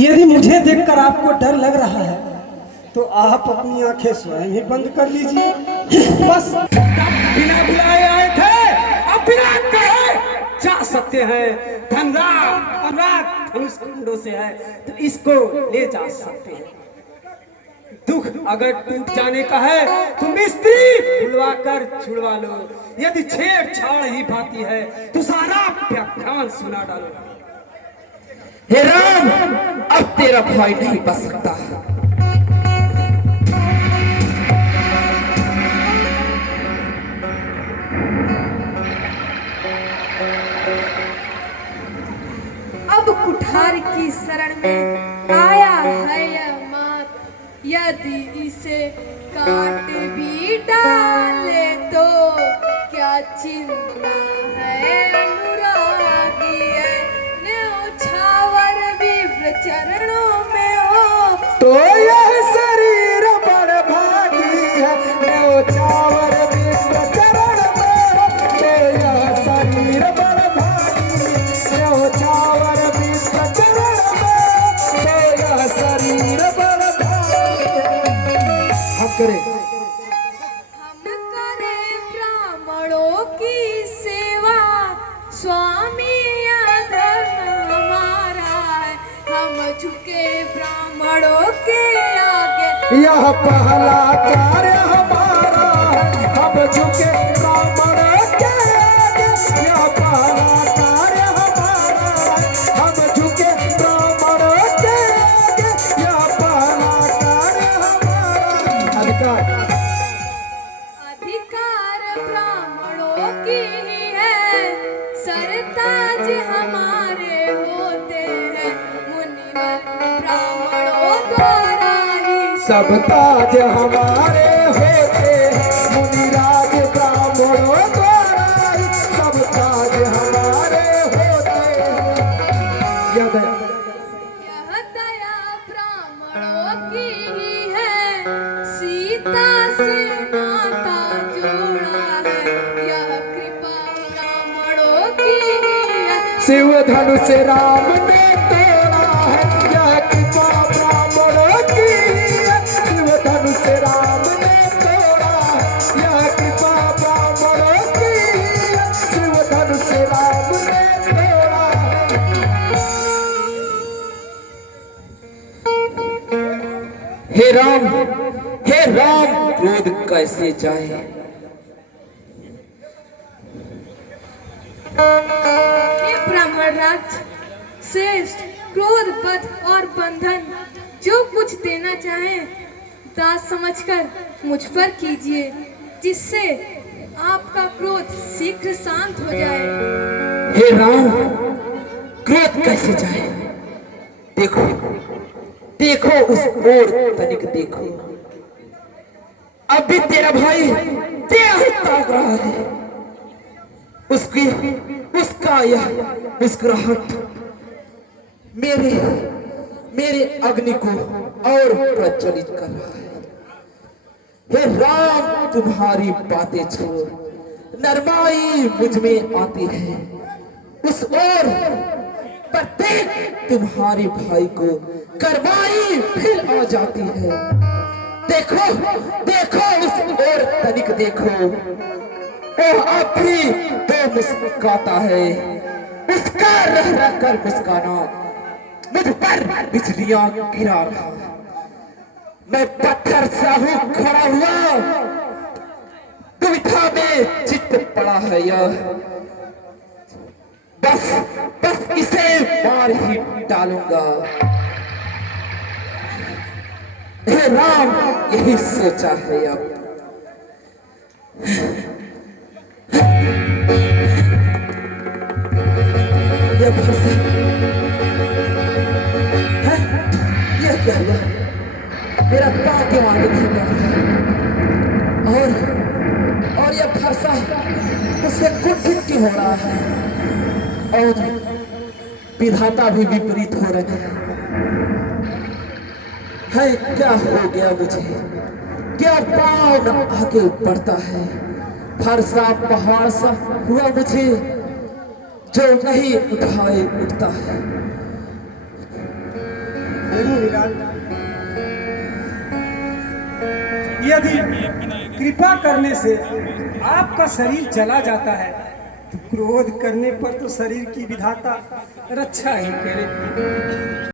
यदि मुझे देखकर आपको डर लग रहा है तो आप अपनी आंखें स्वयं ही बंद कर लीजिए। बस बिना बुलाए आए थे, अब बिना कहे जा सकते हैं। धनराज धनुष कुंडों से है तो इसको ले जा सकते हैं। दुख अगर टूट जाने का है तो मिस्त्री बुलवा कर छुड़वा लो। यदि छेड़छाड़ ही बाकी है तो सारा व्याख्यान सुना डालो। हे राम, अब तेरा भाई नहीं बच सकता। अब कुठार की शरण में आया है यह मात, यदि इसे काट भी डाले तो क्या चिंता है। अनुरागी है न्यौछावर विप्र चरणों में हो तो यह शरीर बड़ भागी है, न्यौछावर विप्र चरण में हो। तो यह शरीर बड़ भागी, न्यौछावर विप्र चरण में। तो यह शरीर बड़ भागी। हम करें ब्राह्मणों की सेवा, स्वामी यह धर्म हमारा है। हम झुके ब्राह्मणों के आगे, यह पहला कार्य हमारा है। हम झुके ब्राह्मणों के आगे, यह पहला कार्य हमारा है। हम झुके ब्राह्मणों के आगे, यह पहला कार्य हमारा। अधिकार ब्राह्मणों की ही है, सरताज हमारे होते हैं। मुनिवर ब्राह्मणों द्वारा ही सब ताज हमारे होते हैं, मुनिराज ब्राह्मणों द्वारा ही सब ताज हमारे होते हैं। यह दया ब्राह्मणों की ही है, सीता से नाता जोड़ा है। यह कृपा ब्राह्मणों की ही है, शिव धनुष राम ने तोड़ा है। यह कृपा ब्राह्मणों की है, शिव धनुष राम ने तोड़ा है। यह कृपा ब्राह्मणों की है, शिव धनुष राम ने तोड़ा है। हे राम, हे राम, क्रोध कैसे जाए। हे ब्राह्मण राज श्रेष्ठ, क्रोध पद और बंधन जो कुछ देना चाहें दास समझकर मुझ पर कीजिए, जिससे आपका क्रोध शीघ्र शांत हो जाए। हे राम, क्रोध कैसे जाए। देखो देखो उस ओर तनिक देखो, अब भी तेरा भाई तेरा ही ताक रहा है। उसकी उसका यह मुस्कुराहट मेरे मेरे अग्नि को और प्रज्वलित कर रहा है। हे राम, तुम्हारी बातें छोड़, नरमाई मुझ में आती है। उस ओर प्रत्येक तुम्हारे भाई को करवाई फिर आ जाती है। देखो देखो उस ओर तनिक देखो, वो आप भी तो मुस्कुराता है। उसका रह रह कर मुस्काना मुझ पर बिजलियां गिरा रहा। मैं पत्थर सा हूं खड़ा हुआ, दुविधा में चित्त पड़ा है यह। बस बस इसे मार ही डालूंगा। हे राम, यही सोचा है अब। ये फंसा है, ये क्या हुआ। मेरा पाँव क्यों आगे नहीं बढ़ रहा, और यह फंसा उससे कुछ क्यों हो रहा है, और विधाता भी विपरीत हो रहे हैं। क्या हो गया मुझे, क्या पाँव न आगे बढ़ता है। फरसा पहाड़ सा हुआ मुझे, जो नहीं उठाए उठता है। महाराज। यदि कृपा करने से आपका शरीर चला जाता है तो क्रोध करने पर तो शरीर की विधाता रक्षा ही करे।